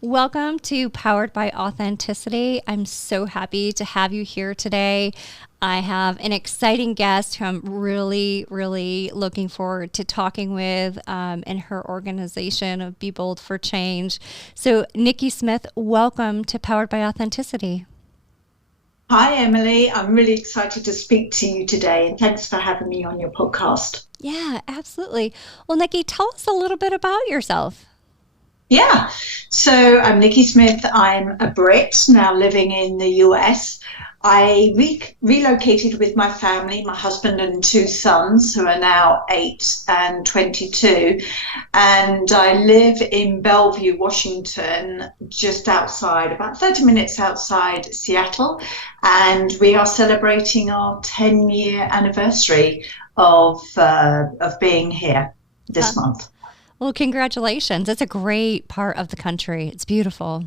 Welcome to Powered by Authenticity. I'm so happy to have you here today. I have an exciting guest who I'm really looking forward to talking with in her organization of Be Bold for Change. So, Nickie Smith, welcome to Powered by Authenticity. Hi, Emily. I'm really excited to speak to you today, and thanks for having me on your podcast. Yeah, absolutely. Well, Nickie, tell us a little bit about yourself. Yeah, so I'm Nickie Smith. I'm a Brit now living in the US. I relocated with my family, my husband and two sons, who are now 8 and 22. And I live in Bellevue, Washington, just outside, about 30 minutes outside Seattle. And we are celebrating our 10-year anniversary of being here this month. Well, congratulations. It's a great part of the country. It's beautiful.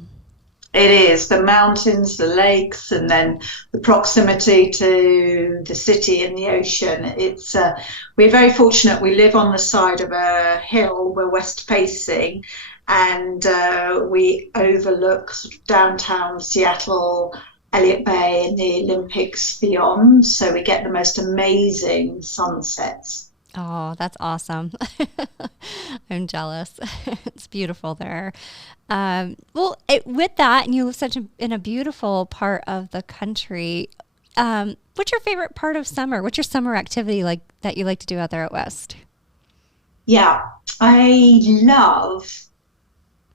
It is the mountains, the lakes, and then the proximity to the city and the ocean. We're very fortunate. We live on the side of a hill. We're west facing, and we overlook sort of downtown Seattle, Elliott Bay, and the Olympics beyond. So we get the most amazing sunsets. Oh, that's awesome. I'm jealous. It's beautiful there. With that, and you live in a beautiful part of the country. What's your favorite part of summer? What's your summer activity like that you like to do out there at West? Yeah,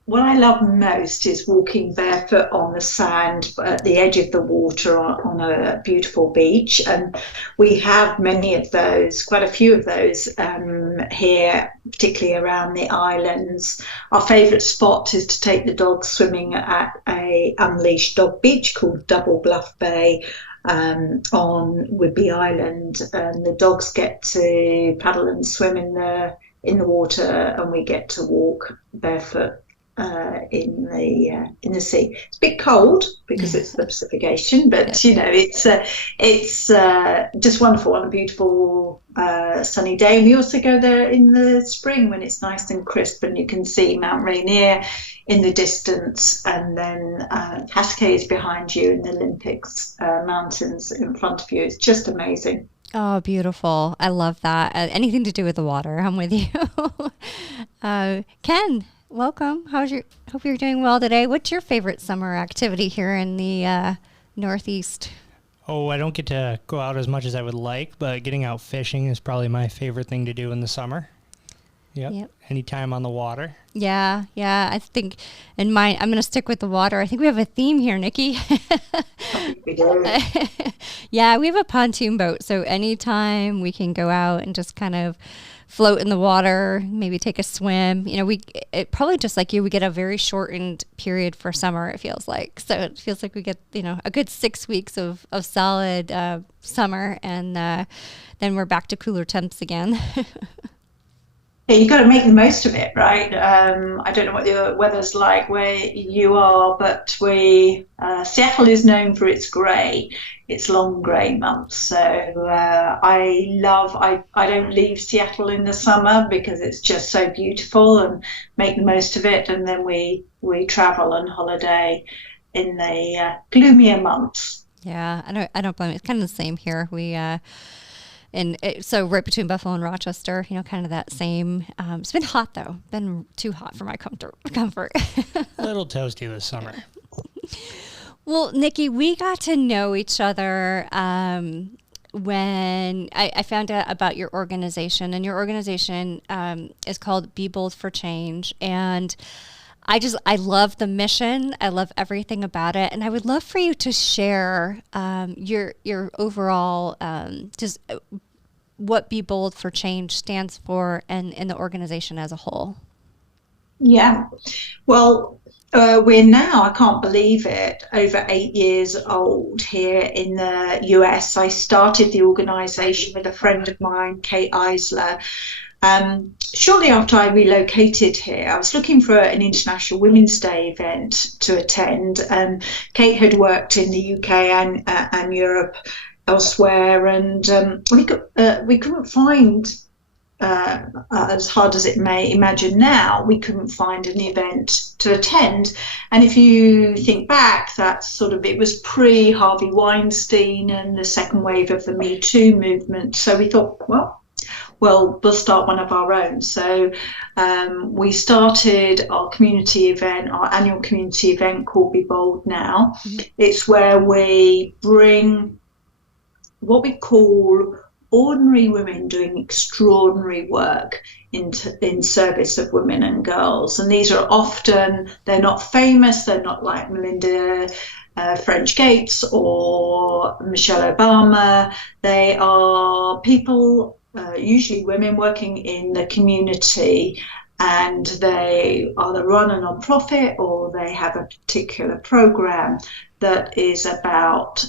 what I love most is walking barefoot on the sand at the edge of the water on a beautiful beach. And we have many of those, quite a few of those here, particularly around the islands. Our favourite spot is to take the dogs swimming at a unleashed dog beach called Double Bluff Bay on Whidbey Island. And the dogs get to paddle and swim in the water, and we get to walk barefoot in the sea. It's a bit cold because it's the Pacific Ocean, but you know it's just wonderful on a beautiful sunny day. And we also go there in the spring when it's nice and crisp, and you can see Mount Rainier in the distance, and then Cascades behind you, and the Olympics mountains in front of you. It's just amazing. Oh, beautiful. I love that. Anything to do with the water, I'm with you. Ken, welcome. Hope you're doing well today. What's your favorite summer activity here in the Northeast? Oh, I don't get to go out as much as I would like, but getting out fishing is probably my favorite thing to do in the summer. Yep. Anytime on the water. Yeah. I think in mine, I'm going to stick with the water. I think we have a theme here, Nickie. Yeah, we have a pontoon boat. So anytime we can go out and just kind of float in the water, maybe take a swim. You know, it probably just like you, we get a very shortened period for summer, it feels like. So it feels like we get, a good 6 weeks of solid summer, and then we're back to cooler temps again. Yeah, you got to make the most of it, right? I don't know what the weather's like where you are, but Seattle is known for its long grey months. So I don't leave Seattle in the summer because it's just so beautiful, and make the most of it. And then we travel and holiday in the gloomier months. Yeah, I don't blame it. It's kind of the same here. So right between Buffalo and Rochester, kind of that same. It's been hot though. Been too hot for my comfort. A little toasty this summer. Well, Nickie, we got to know each other when I found out about your organization, and your organization is called Be Bold for Change, and I love the mission. I love everything about it, and I would love for you to share your overall just what Be Bold for Change stands for, and in the organization as a whole. Yeah, well, we're now, I can't believe it, over 8 years old here in the US. I started the organization with a friend of mine, Kate Eisler. Shortly after I relocated here, I was looking for an International Women's Day event to attend. Kate had worked in the UK and Europe elsewhere, and we couldn't find as hard as it may imagine now, we couldn't find an event to attend. And if you think back, it was pre-Harvey Weinstein and the second wave of the Me Too movement. So we thought, well, we'll start one of our own. So we started our community event, our annual community event called Be Bold Now. Mm-hmm. It's where we bring what we call ordinary women doing extraordinary work in service of women and girls. And these are often, they're not famous, they're not like Melinda French Gates or Michelle Obama. They are people, usually women working in the community, and they either run a non-profit or they have a particular program that is about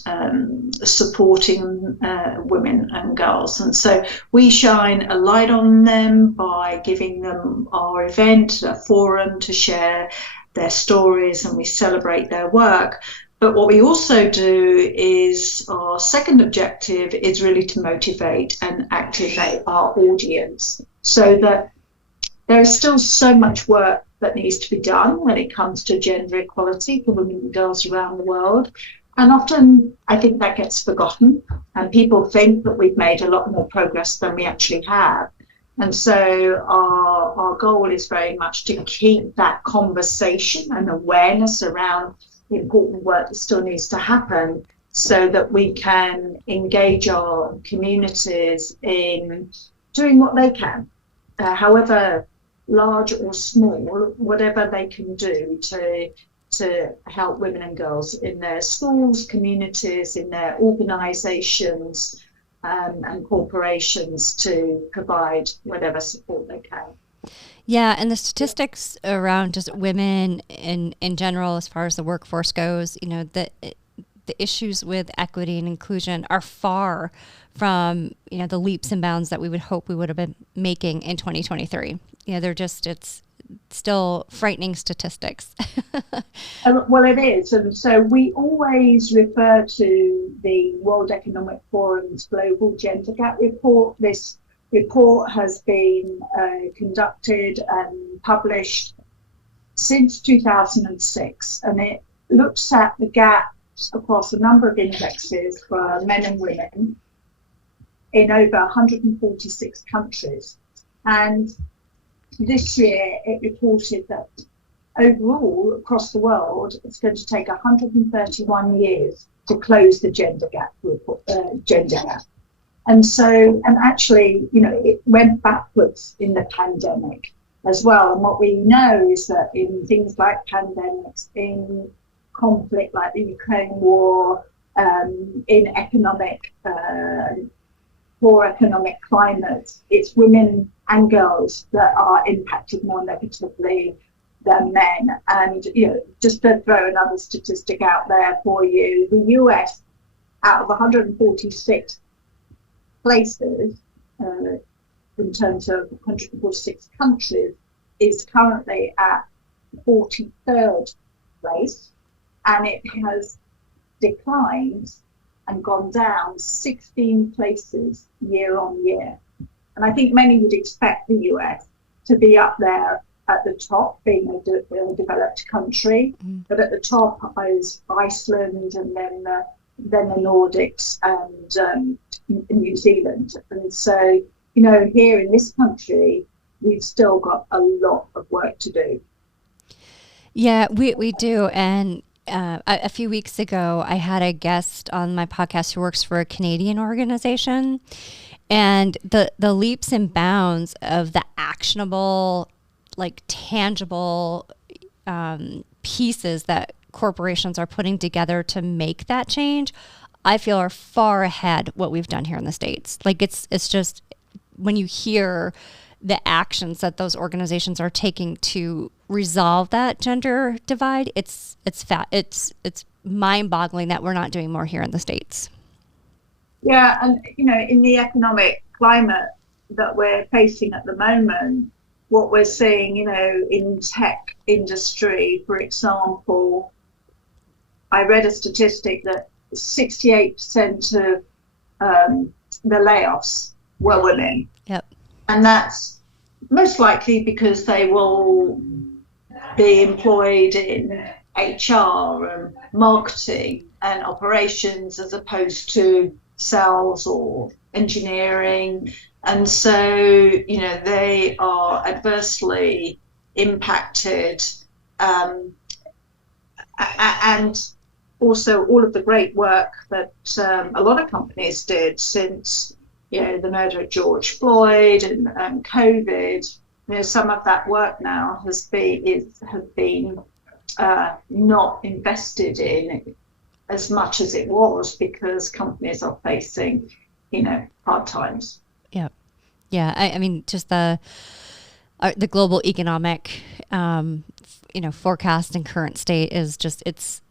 supporting women and girls. And so we shine a light on them by giving them our event, a forum to share their stories, and we celebrate their work. But what we also do is, our second objective is really to motivate and activate our audience, so that there is still so much work that needs to be done when it comes to gender equality for women and girls around the world. And often I think that gets forgotten, and people think that we've made a lot more progress than we actually have. And so our goal is very much to keep that conversation and awareness around the important work that still needs to happen, so that we can engage our communities in doing what they can, however large or small, whatever they can do to help women and girls in their schools, communities, in their organisations and corporations, to provide whatever support they can. Yeah, and the statistics around just women in general, as far as the workforce goes, the issues with equity and inclusion are far from, the leaps and bounds that we would hope we would have been making in 2023. It's still frightening statistics. Well, it is. And so we always refer to the World Economic Forum's Global Gender Gap Report. This report has been conducted and published since 2006, and it looks at the gaps across a number of indexes for men and women in over 146 countries. And this year it reported that overall across the world it's going to take 131 years to close the gender gap. And so, and actually, it went backwards in the pandemic as well. And what we know is that in things like pandemics, in conflict like the Ukraine war, in poor economic climates, it's women and girls that are impacted more negatively than men. And, just to throw another statistic out there for you, the US, out of 146 places, in terms of 146 countries, is currently at 43rd place, and it has declined and gone down 16 places year on year. And I think many would expect the US to be up there at the top, being a developed country, but at the top is Iceland, and then the Nordics and New Zealand. And so, here in this country, we've still got a lot of work to do. Yeah, we do. And a few weeks ago, I had a guest on my podcast who works for a Canadian organization, and the leaps and bounds of the actionable, tangible pieces that corporations are putting together to make that change, I feel are far ahead what we've done here in the States. It's just, when you hear the actions that those organizations are taking to resolve that gender divide, it's mind-boggling that we're not doing more here in the States. Yeah, and in the economic climate that we're facing at the moment, what we're seeing, in tech industry, for example, I read a statistic that 68% of the layoffs were women. Yep. And that's most likely because they will be employed in HR and marketing and operations as opposed to sales or engineering. And so, they are adversely impacted. And also all of the great work that a lot of companies did since, the murder of George Floyd and COVID, some of that work now has been not invested in as much as it was because companies are facing, hard times. Yeah. Yeah. I mean, just the global economic, forecast and current state is just, it's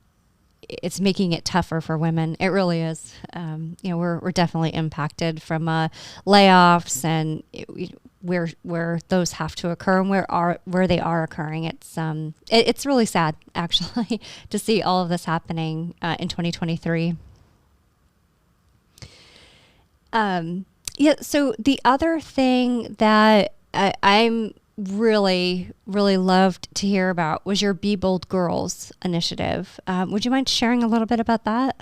making it tougher for women. It really is. We're definitely impacted from layoffs and where those have to occur and where they are occurring. It's really sad actually to see all of this happening in 2023. So the other thing that I'm really, really loved to hear about was your Be Bold Girls initiative. Would you mind sharing a little bit about that?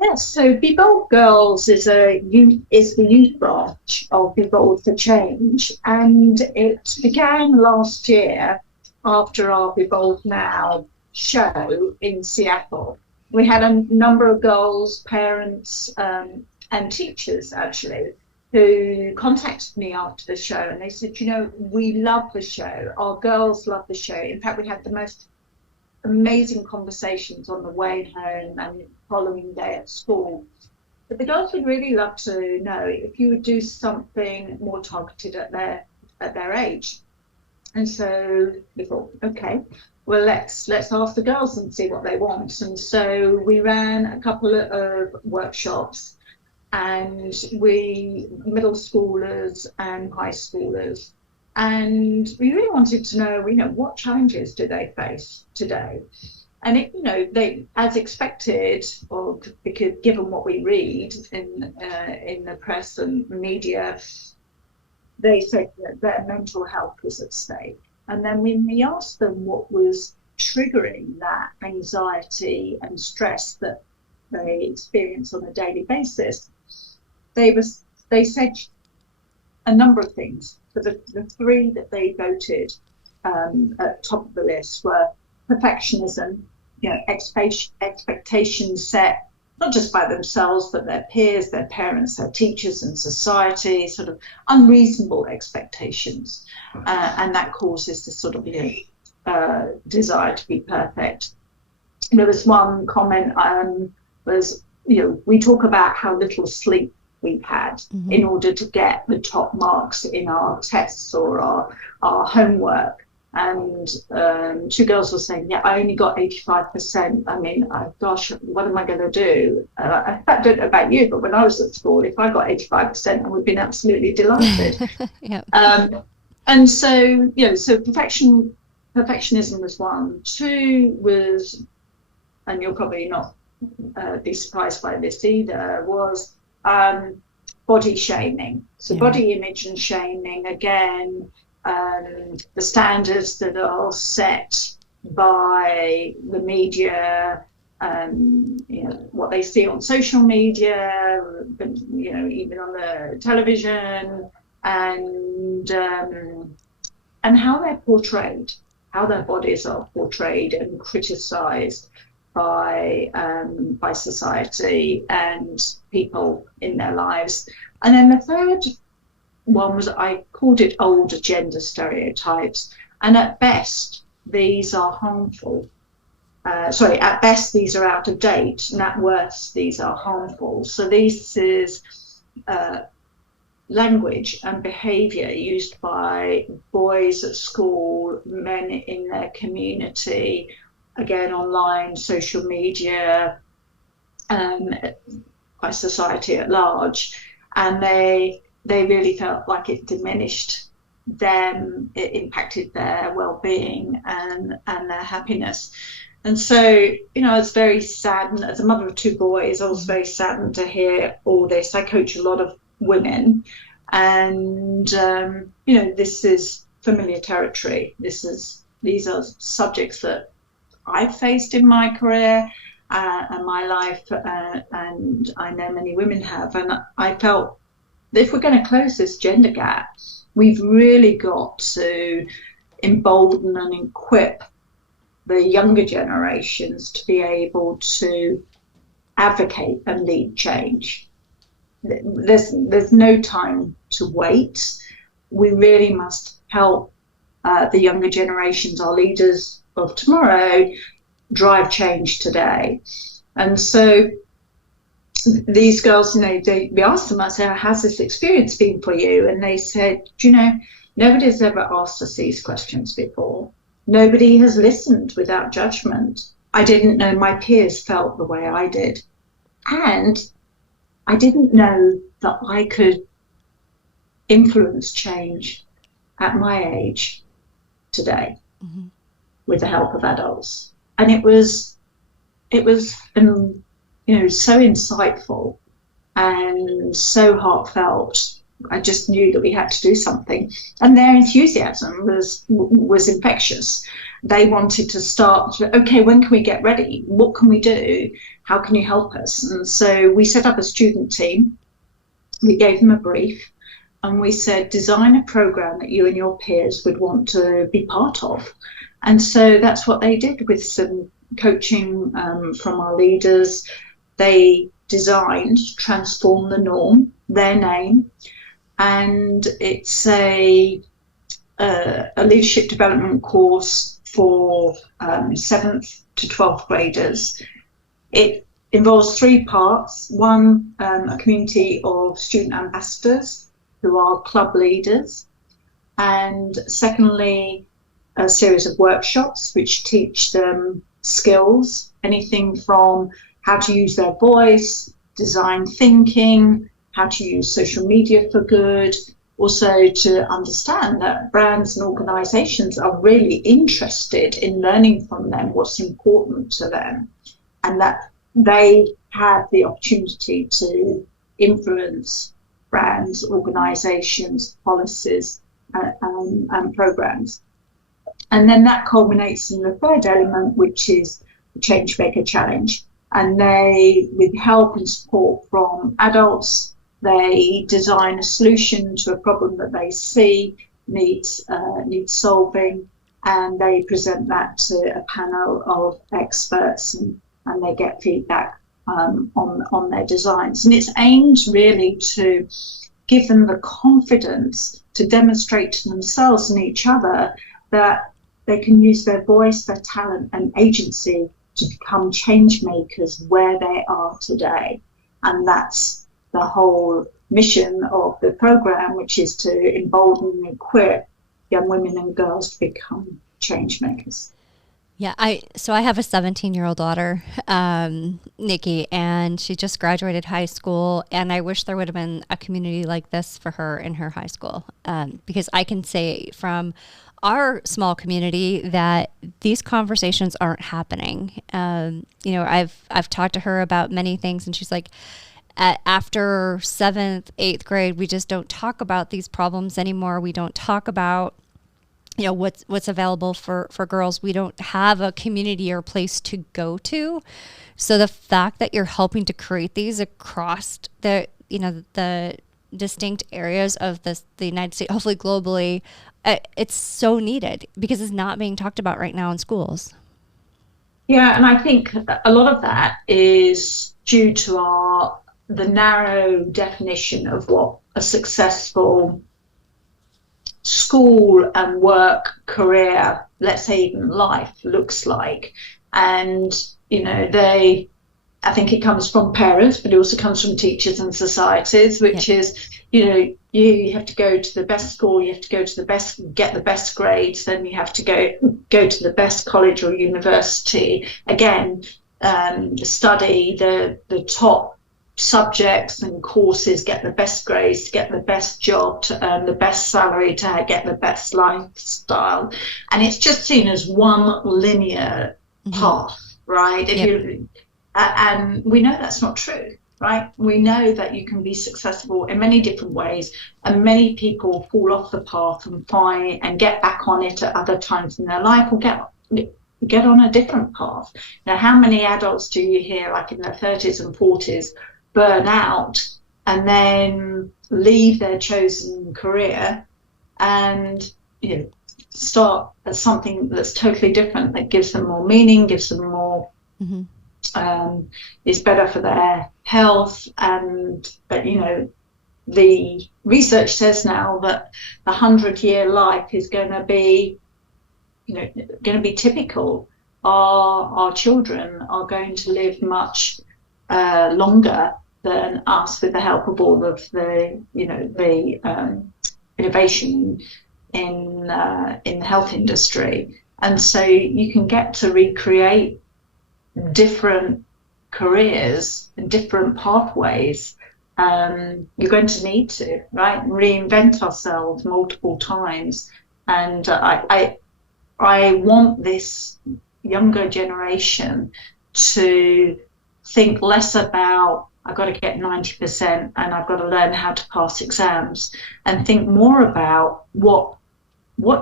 Yes, so Be Bold Girls is the youth branch of Be Bold for Change, and it began last year after our Be Bold Now show in Seattle. We had a number of girls, parents, and teachers actually, who contacted me after the show, and they said, we love the show. Our girls love the show. In fact, we had the most amazing conversations on the way home and the following day at school. But the girls would really love to know if you would do something more targeted at their age. And so we thought, okay, well, let's ask the girls and see what they want. And so we ran a couple of workshops, and middle schoolers and high schoolers, and we really wanted to know, what challenges do they face today? And they, as expected, or because given what we read in the press and media, they said that their mental health was at stake. And then when we asked them what was triggering that anxiety and stress that they experience on a daily basis, they said a number of things. But the three that they voted at top of the list were perfectionism, expectations set not just by themselves but their peers, their parents, their teachers and society, sort of unreasonable expectations, and that causes this sort of desire to be perfect. There was one comment we talk about how little sleep we've had in order to get the top marks in our tests or our homework. And two girls were saying, I only got 85%. I mean, gosh, what am I going to do? I don't know about you, but when I was at school, if I got 85%, I would have been absolutely delighted. And so, so perfectionism was one. Two was, and you'll probably not be surprised by this either, was body shaming. So body image and shaming, again, the standards that are set by the media, what they see on social media, even on the television, and how they're portrayed, how their bodies are portrayed and criticized by society and people in their lives. And then the third one was, I called it old gender stereotypes, and at best these are harmful. At best these are out of date, and at worst these are harmful. So this is language and behaviour used by boys at school, men in their community, again online, social media, by society at large, and they really felt like it diminished them, it impacted their well-being and their happiness. And so, I was very saddened, as a mother of two boys, I was very saddened to hear all this. I coach a lot of women, And, this is familiar territory. These are subjects that I've faced in my career and my life, and I know many women have. And I felt that if we're going to close this gender gap, we've really got to embolden and equip the younger generations to be able to advocate and lead change. There's no time to wait. We really must help the younger generations, our leaders of tomorrow, drive change today. And so these girls, we asked them, I said, how's this experience been for you? And they said, nobody's ever asked us these questions before. Nobody has listened without judgment. I didn't know my peers felt the way I did. And I didn't know that I could influence change at my age today with the help of adults. And it was so insightful and so heartfelt. I just knew that we had to do something. And their enthusiasm was infectious. They wanted to start, okay, when can we get ready? What can we do? How can you help us? And so we set up a student team. We gave them a brief and we said, design a program that you and your peers would want to be part of. And so that's what they did with some coaching from our leaders. They designed Transform the Norm, their name, and it's a leadership development course for 7th to 12th graders. It involves 3 parts. One, a community of student ambassadors who are club leaders, and secondly, a series of workshops which teach them skills, anything from how to use their voice, design thinking, how to use social media for good, also to understand that brands and organizations are really interested in learning from them what's important to them, and that they have the opportunity to influence brands, organizations, policies, and programs. And then that culminates in the third element, which is the Changemaker Challenge. And they, with help and support from adults, they design a solution to a problem that they see needs solving, and they present that to a panel of experts, and they get feedback on their designs. And it's aimed really to give them the confidence to demonstrate to themselves and each other that they can use their voice, their talent and agency to become change makers where they are today. And that's the whole mission of the program, which is to embolden and equip young women and girls to become change makers. Yeah, I have a 17-year-old daughter, Nickie, and she just graduated high school, and I wish there would have been a community like this for her in her high school, because I can say from our small community that these conversations aren't happening. I've talked to her about many things, and she's like, after 7th, 8th grade, we just don't talk about these problems anymore. We don't talk about what's available for girls. We don't have a community or place to go to. So the fact that you're helping to create these across the distinct areas of the United States, hopefully globally, it's so needed because it's not being talked about right now in schools. Yeah, and I think a lot of that is due to the narrow definition of what a successful school and work career, let's say even life, looks like. And I think it comes from parents, but it also comes from teachers and societies, which is you have to go to the best school, you have to go to get the best grades, then you have to go to the best college or university, again, study the top subjects and courses, get the best grades, to get the best job, to earn the best salary, to get the best lifestyle. And it's just seen as one linear path, right? And we know that's not true. right? We know that you can be successful in many different ways, and many people fall off the path and find and get back on it at other times in their life, or get on a different path. Now, how many adults do you hear, like in their 30s and 40s, burn out and then leave their chosen career and, you know, start at something that's totally different, that gives them more meaning, gives them more, is better for their health. And, you know, the research says now that the 100-year life is going to be, you know, going to be typical. Our children are going to live much longer than us, with the help of all of the, you know, the innovation in the health industry. And so you can get to recreate different careers and different pathways. You're going to need to, right, reinvent ourselves multiple times. And I want this younger generation to think less about, I've got to get 90% and I've got to learn how to pass exams, and think more about what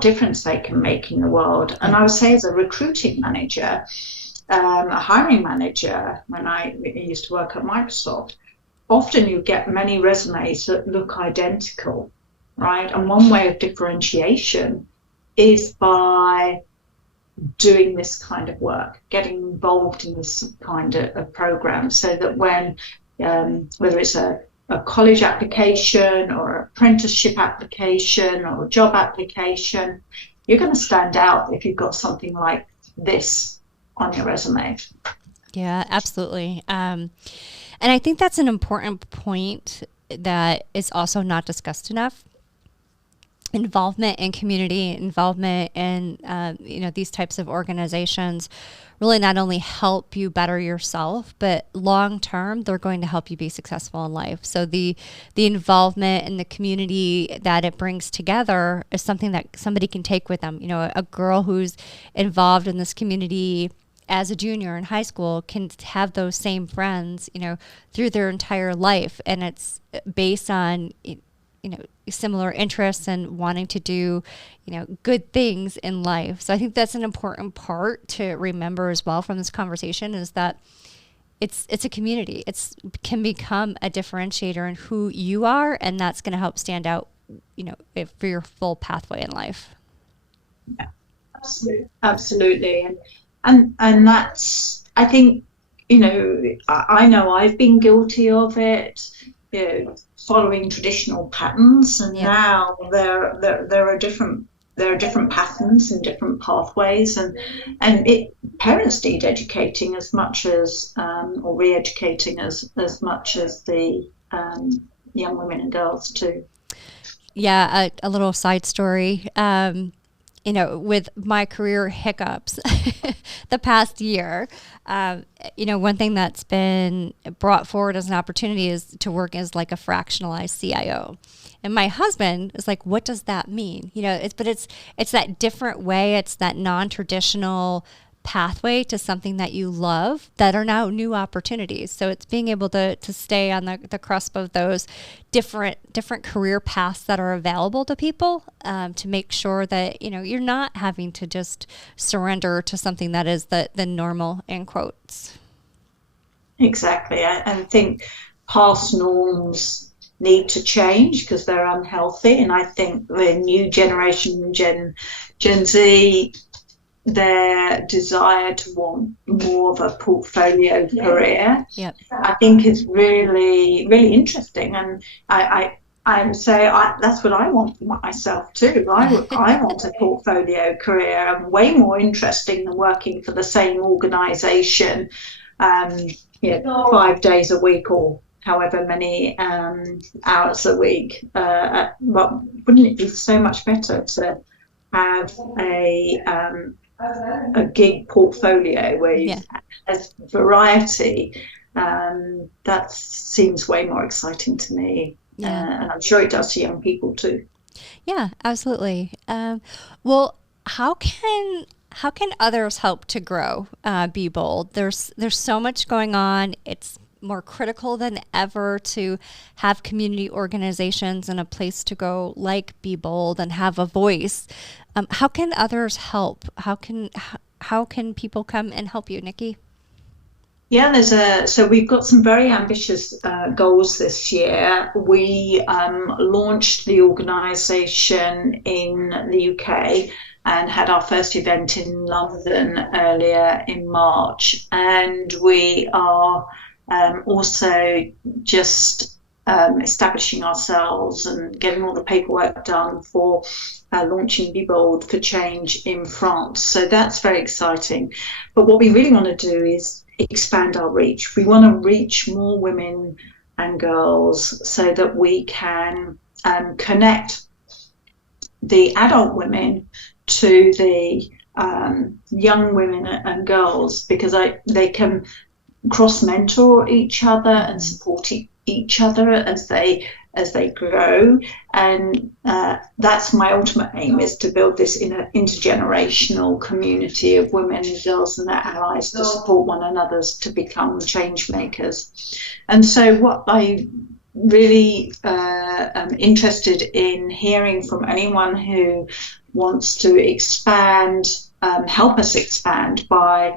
difference they can make in the world. And I would say, as a recruiting manager, a hiring manager, when I used to work at Microsoft, often you get many resumes that look identical, right? And one way of differentiation is by doing this kind of work, getting involved in this kind of program, so that when, whether it's a college application or apprenticeship application or a job application, you're going to stand out if you've got something like this on your resume. Yeah, absolutely. And I think that's an important point that is also not discussed enough. Involvement in community, involvement in these types of organizations really not only help you better yourself, but long term they're going to help you be successful in life. So the involvement in the community that it brings together is something that somebody can take with them. You know, a girl who's involved in this community as a junior in high school can have those same friends, you know, through their entire life, and it's based on similar interests and wanting to do, good things in life. So I think that's an important part to remember as well from this conversation, is that it's a community. Can become a differentiator in who you are, and that's going to help stand out, for your full pathway in life. Yeah, absolutely. And that's, I think, I know I've been guilty of it, following traditional patterns, and now there are different patterns and different pathways, and parents need educating as much as or re-educating as much as the young women and girls too. Yeah, a little side story. With my career hiccups the past year, one thing that's been brought forward as an opportunity is to work as like a fractionalized CIO. And my husband is like, what does that mean? It's that different way. It's that non-traditional pathway to something that you love that are now new opportunities. So it's being able to stay on the cusp of those different career paths that are available to people, to make sure that, you're not having to just surrender to something that is the normal, in quotes. Exactly. I think past norms need to change because they're unhealthy. And I think the new generation, Gen Z, their desire to want more of a portfolio career, I think is really, really interesting. And I would say that's what I want for myself too. I want a portfolio career. I'm way more interesting than working for the same organisation, 5 days a week or however many hours a week. But wouldn't it be so much better to have a gig portfolio where you has variety? That seems way more exciting to me, and I'm sure it does to young people too. Yeah, absolutely. Well, how can others help to grow Be Bold? There's so much going on. It's more critical than ever to have community organizations and a place to go like Be Bold and have a voice. How can others help? How can people come and help you, Nickie? Yeah, so we've got some very ambitious goals this year. We launched the organisation in the UK and had our first event in London earlier in March. And we are also just establishing ourselves and getting all the paperwork done for launching Be Bold for Change in France. So that's very exciting. But what we really want to do is expand our reach. We want to reach more women and girls so that we can connect the adult women to the young women and girls, because they can cross mentor each other and support each other as they grow. And that's my ultimate aim, is to build this in an intergenerational community of women and girls and their allies to support one another to become change makers. And so what I really am interested in hearing from anyone who wants to expand, help us expand by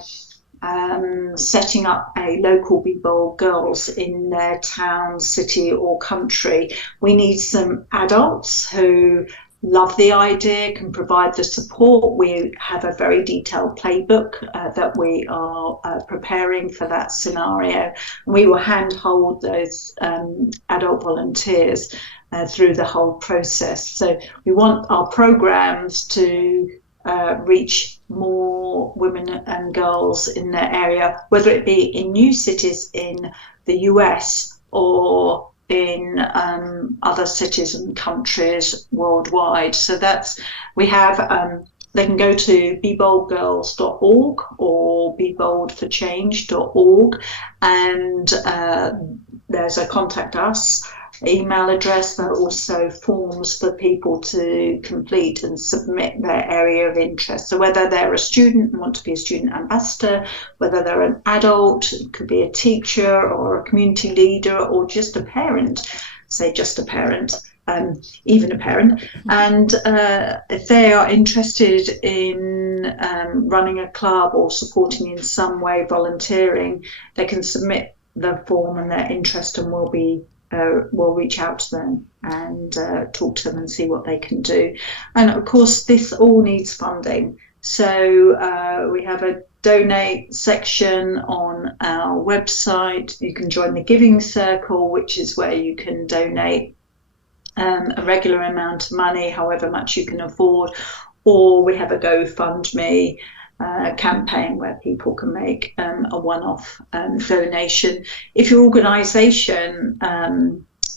setting up a local Be Bold Girls in their town, city or country. We need some adults who love the idea, can provide the support. We have a very detailed playbook that we are preparing for that scenario. We will handhold those adult volunteers through the whole process. So we want our programs to reach more women and girls in their area, whether it be in new cities in the US or in other cities and countries worldwide. So we have, they can go to beboldgirls.org or beboldforchange.org, and there's a contact us email address. There are also forms for people to complete and submit their area of interest. So whether they're a student and want to be a student ambassador, whether they're an adult, it could be a teacher or a community leader or just a parent, say just a parent, even a parent. And if they are interested in running a club or supporting in some way, volunteering, they can submit the form and their interest, and we'll reach out to them and talk to them and see what they can do. And of course, this all needs funding. So we have a donate section on our website. You can join the Giving Circle, which is where you can donate a regular amount of money, however much you can afford. Or we have a GoFundMe campaign where people can make a one-off donation. If your organisation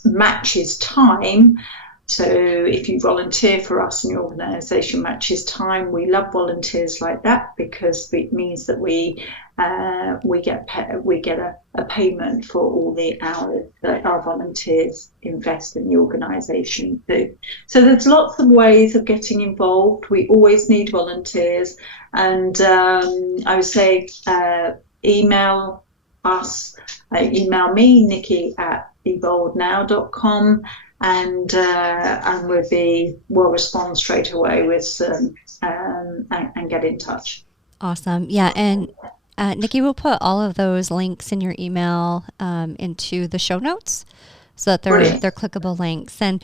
matches time, so if you volunteer for us and your organisation matches time, we love volunteers like that, because it means that we get a payment for all the hours that our volunteers invest in the organisation too. So there's lots of ways of getting involved. We always need volunteers, and I would say email us, email me, Nickie at beboldnow.com, and we'll respond straight away with some and get in touch. Awesome. Yeah, and Nickie will put all of those links in your email into the show notes, so that they're clickable links. And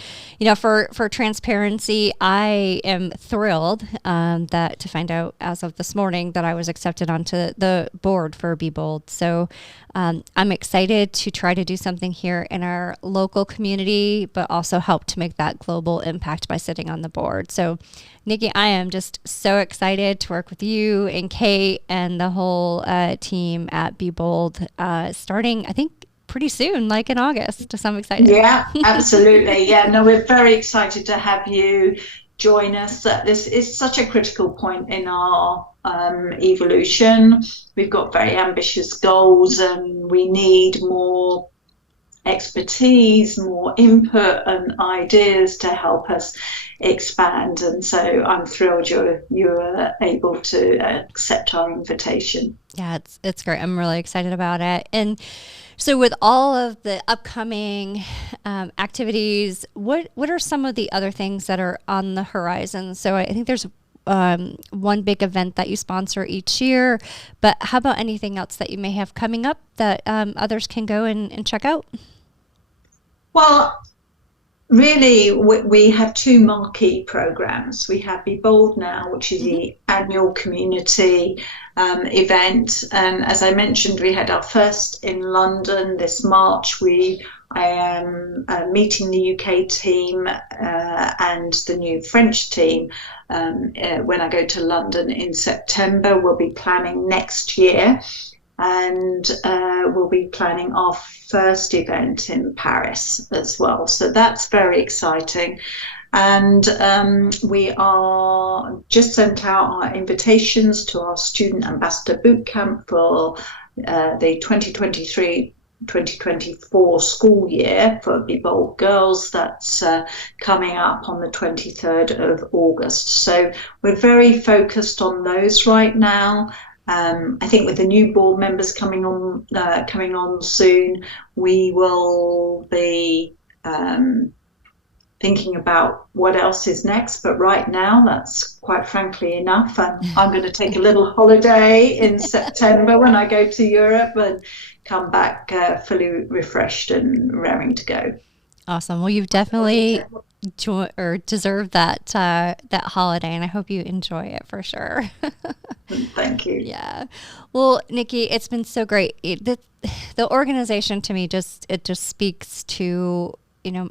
for transparency, I am thrilled that to find out as of this morning that I was accepted onto the board for Be Bold. So I'm excited to try to do something here in our local community, but also help to make that global impact by sitting on the board. So Nickie, I am just so excited to work with you and Kate and the whole team at Be Bold, starting, I think, pretty soon, like in August. So I'm excited. Yeah, absolutely. Yeah, no, we're very excited to have you join us. This is such a critical point in our evolution. We've got very ambitious goals, and we need more expertise, more input and ideas to help us expand. And so I'm thrilled you're able to accept our invitation. Yeah, it's great. I'm really excited about it. And so with all of the upcoming activities, what are some of the other things that are on the horizon? So I think there's one big event that you sponsor each year, but how about anything else that you may have coming up that others can go and check out? Well, really, we have two marquee programs. We have Be Bold Now, which is the annual community event. And as I mentioned, we had our first in London this March. I am meeting the UK team and the new French team when I go to London in September. We'll be planning next year, and we'll be planning our first event in Paris as well. So that's very exciting. And we are just sent out our invitations to our Student Ambassador Bootcamp for the 2023-2024 school year for Be Bold Girls. That's coming up on the 23rd of August. So we're very focused on those right now. I think with the new board members coming on soon, we will be thinking about what else is next. But right now, that's quite frankly enough. I'm going to take a little holiday in September when I go to Europe and come back fully refreshed and raring to go. Awesome. Well, you've definitely deserve that holiday, and I hope you enjoy it for sure. Thank you. Yeah. Well, Nickie, it's been so great. The organization to me just speaks to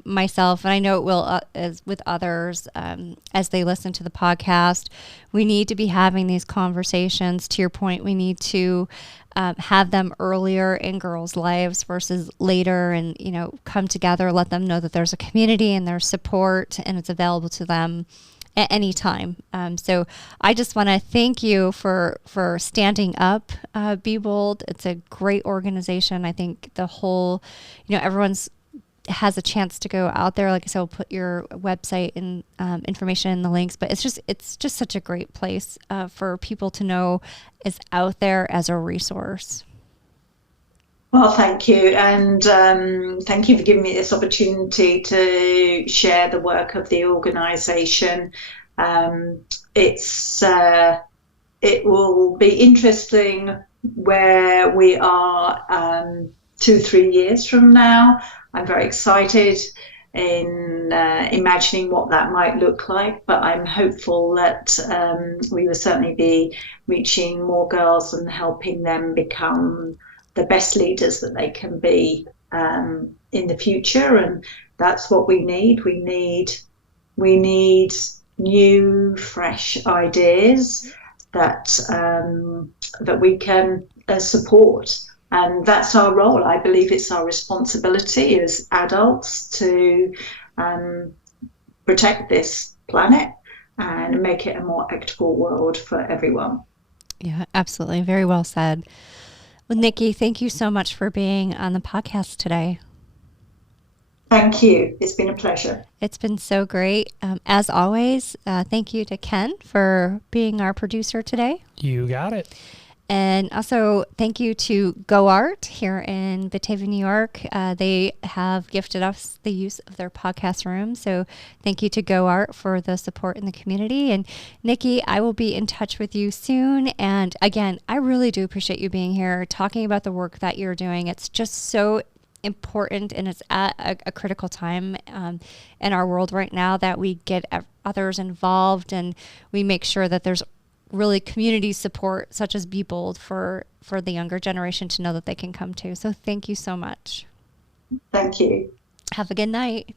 myself, and I know it will as with others as they listen to the podcast. We need to be having these conversations. To your point, we need to have them earlier in girls' lives versus later, and come together, let them know that there's a community and there's support and it's available to them at any time. So I just want to thank you for standing up, Be Bold. It's a great organization. I think the whole, everyone's has a chance to go out there. Like I said, we'll put your website and information in the links, but it's just such a great place for people to know is out there as a resource. Well, thank you. And thank you for giving me this opportunity to share the work of the organisation. It will be interesting where we are 2-3 years from now. I'm very excited in imagining what that might look like, but I'm hopeful that we will certainly be reaching more girls and helping them become the best leaders that they can be in the future. And that's what we need. We need new, fresh ideas that we can support. And that's our role. I believe it's our responsibility as adults to protect this planet and make it a more equitable world for everyone. Yeah, absolutely. Very well said. Well, Nickie, thank you so much for being on the podcast today. Thank you. It's been a pleasure. It's been so great. As always, thank you to Ken for being our producer today. You got it. And also thank you to Go Art here in Batavia, New York. They have gifted us the use of their podcast room. So thank you to Go Art for the support in the community. And Nickie, I will be in touch with you soon. And again, I really do appreciate you being here, talking about the work that you're doing. It's just so important, and it's at a critical time in our world right now that we get others involved and we make sure that there's really community support such as Be Bold for the younger generation to know that they can come to. So thank you so much. Thank you. Have a good night.